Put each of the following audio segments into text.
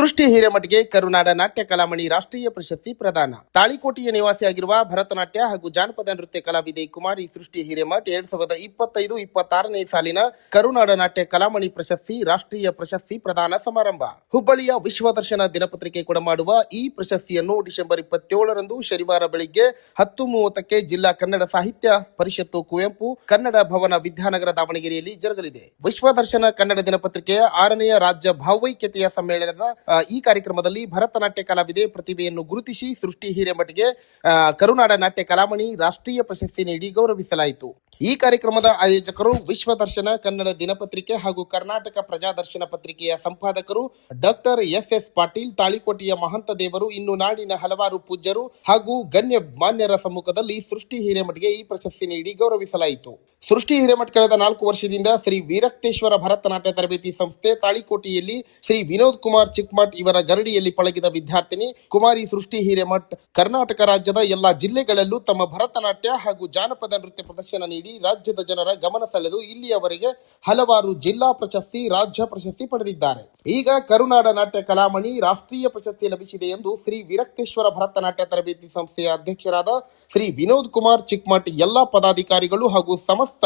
ಸೃಷ್ಟಿ ಹಿರೇಮಠಿಗೆ ಕರುನಾಡ ನಾಟ್ಯ ಕಲಾಮಣಿ ರಾಷ್ಟ್ರೀಯ ಪ್ರಶಸ್ತಿ ಪ್ರದಾನ. ತಾಳಿಕೋಟೆಯ ನಿವಾಸಿಯಾಗಿರುವ ಭರತನಾಟ್ಯ ಹಾಗೂ ಜಾನಪದ ನೃತ್ಯ ಕಲಾವಿದೆ ಕುಮಾರಿ ಸೃಷ್ಟಿ ಹಿರೇಮಠ್ ಎರಡ್ ಸಾವಿರದ ಇಪ್ಪತ್ತೈದು, ಇಪ್ಪತ್ತಾರನೇ ಸಾಲಿನ ಕರುನಾಡ ನಾಟ್ಯ ಕಲಾಮಣಿ ಪ್ರಶಸ್ತಿ ರಾಷ್ಟ್ರೀಯ ಪ್ರಶಸ್ತಿ ಪ್ರದಾನ ಸಮಾರಂಭ. ಹುಬ್ಬಳ್ಳಿಯ ವಿಶ್ವದರ್ಶನ ದಿನಪತ್ರಿಕೆ ಕೊಡಮಾಡುವ ಈ ಪ್ರಶಸ್ತಿಯನ್ನು ಡಿಸೆಂಬರ್ ಇಪ್ಪತ್ತೇಳರಂದು ಶನಿವಾರ ಬೆಳಿಗ್ಗೆ ಹತ್ತು ಮೂವತ್ತಕ್ಕೆ ಜಿಲ್ಲಾ ಕನ್ನಡ ಸಾಹಿತ್ಯ ಪರಿಷತ್ತು ಕುವೆಂಪು ಕನ್ನಡ ಭವನ ವಿದ್ಯಾನಗರ ದಾವಣಗೆರೆಯಲ್ಲಿ ಜರುಗಲಿದೆ. ವಿಶ್ವದರ್ಶನ ಕನ್ನಡ ದಿನಪತ್ರಿಕೆಯ ಆರನೆಯ ರಾಜ್ಯ ಭಾವೈಕ್ಯತೆಯ ಸಮ್ಮೇಳನದ ಈ ಕಾರ್ಯಕ್ರಮದಲ್ಲಿ ಭರತನಾಟ್ಯ ಕಲಾವಿದೆ ಪ್ರತಿಭೆಯನ್ನು ಗುರುತಿಸಿ ಸೃಷ್ಟಿ ಹಿರೇಮಠಿಗೆ ಕರುನಾಡ ನಾಟ್ಯ ಕಲಾಮಣಿ ರಾಷ್ಟ್ರೀಯ ಪ್ರಶಸ್ತಿ ನೀಡಿ ಗೌರವಿಸಲಾಯಿತು. ಈ ಕಾರ್ಯಕ್ರಮದ ಆಯೋಜಕರು ವಿಶ್ವದರ್ಶನ ಕನ್ನಡ ದಿನಪತ್ರಿಕೆ ಹಾಗೂ ಕರ್ನಾಟಕ ಪ್ರಜಾದರ್ಶನ ಪತ್ರಿಕೆಯ ಸಂಪಾದಕರು ಡಾಕ್ಟರ್ ಎಸ್ ಎಸ್ ಪಾಟೀಲ್, ತಾಳಿಕೋಟೆಯ ಮಹಂತ ದೇವರು, ಇನ್ನು ನಾಡಿನ ಹಲವಾರು ಪೂಜ್ಯರು ಹಾಗೂ ಗಣ್ಯ ಮಾನ್ಯರ ಸಮ್ಮುಖದಲ್ಲಿ ಸೃಷ್ಟಿ ಹಿರೇಮಠಗೆ ಈ ಪ್ರಶಸ್ತಿ ನೀಡಿ ಗೌರವಿಸಲಾಯಿತು. ಸೃಷ್ಟಿ ಹಿರೇಮಠ್ ಕಳೆದ ನಾಲ್ಕು ವರ್ಷದಿಂದ ಶ್ರೀ ವೀರಕ್ತೇಶ್ವರ ಭರತನಾಟ್ಯ ತರಬೇತಿ ಸಂಸ್ಥೆ ತಾಳಿಕೋಟೆಯಲ್ಲಿ ಶ್ರೀ ವಿನೋದ್ ಕುಮಾರ್ ಚಿಕ್ಮಠ್ ಇವರ ಗರಡಿಯಲ್ಲಿ ಪಳಗಿದ ವಿದ್ಯಾರ್ಥಿನಿ ಕುಮಾರಿ ಸೃಷ್ಟಿ ಹಿರೇಮಠ್ ಕರ್ನಾಟಕ ರಾಜ್ಯದ ಎಲ್ಲಾ ಜಿಲ್ಲೆಗಳಲ್ಲೂ ತಮ್ಮ ಭರತನಾಟ್ಯ ಹಾಗೂ ಜಾನಪದ ನೃತ್ಯ ಪ್ರದರ್ಶನ ನೀಡಿ ರಾಜ್ಯದ ಜನರ ಗಮನ ಸೆಳೆದು ಇಲ್ಲಿಯವರೆಗೆ ಹಲವಾರು ಜಿಲ್ಲಾ ಪ್ರಶಸ್ತಿ, ರಾಜ್ಯ ಪ್ರಶಸ್ತಿ ಪಡೆದಿದ್ದಾರೆ. ಈಗ ಕರುನಾಡ ನಾಟ್ಯ ಕಲಾಮಣಿ ರಾಷ್ಟ್ರೀಯ ಪ್ರಶಸ್ತಿ ಲಭಿಸಿದೆ ಎಂದು ಶ್ರೀ ವಿರಕ್ತೇಶ್ವರ ಭರತನಾಟ್ಯ ತರಬೇತಿ ಸಂಸ್ಥೆಯ ಅಧ್ಯಕ್ಷರಾದ ಶ್ರೀ ವಿನೋದ್ ಕುಮಾರ್ ಚಿಕ್ಮಾಟಿ ಎಲ್ಲಾ ಪದಾಧಿಕಾರಿಗಳು ಹಾಗೂ ಸಮಸ್ತ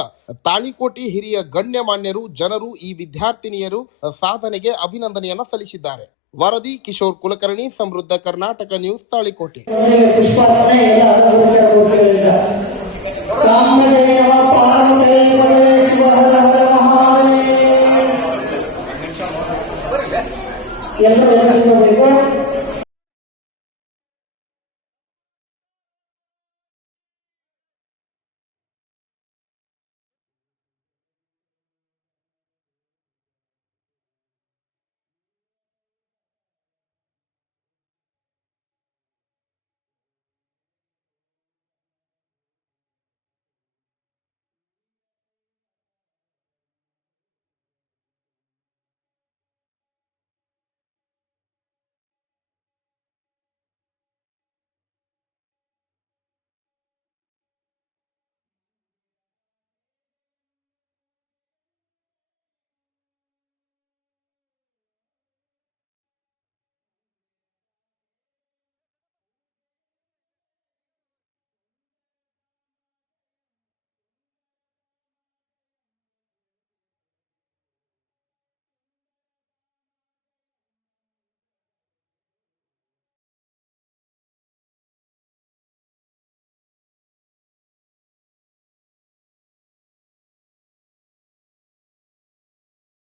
ತಾಳಿಕೋಟಿ ಹಿರಿಯ ಗಣ್ಯಮಾನ್ಯರು, ಜನರು, ಈ ವಿದ್ಯಾರ್ಥಿನಿಯರು ಸಾಧನೆಗೆ ಅಭಿನಂದನೆಯನ್ನ ಸಲ್ಲಿಸಿದ್ದಾರೆ. ವರದಿ, ಕಿಶೋರ್ ಕುಲಕರ್ಣಿ, ಸಮೃದ್ಧ ಕರ್ನಾಟಕ ನ್ಯೂಸ್ ತಾಳಿಕೋಟೆ. ಎಲ್ಲರೂ ಎದುರು ಬೇಕು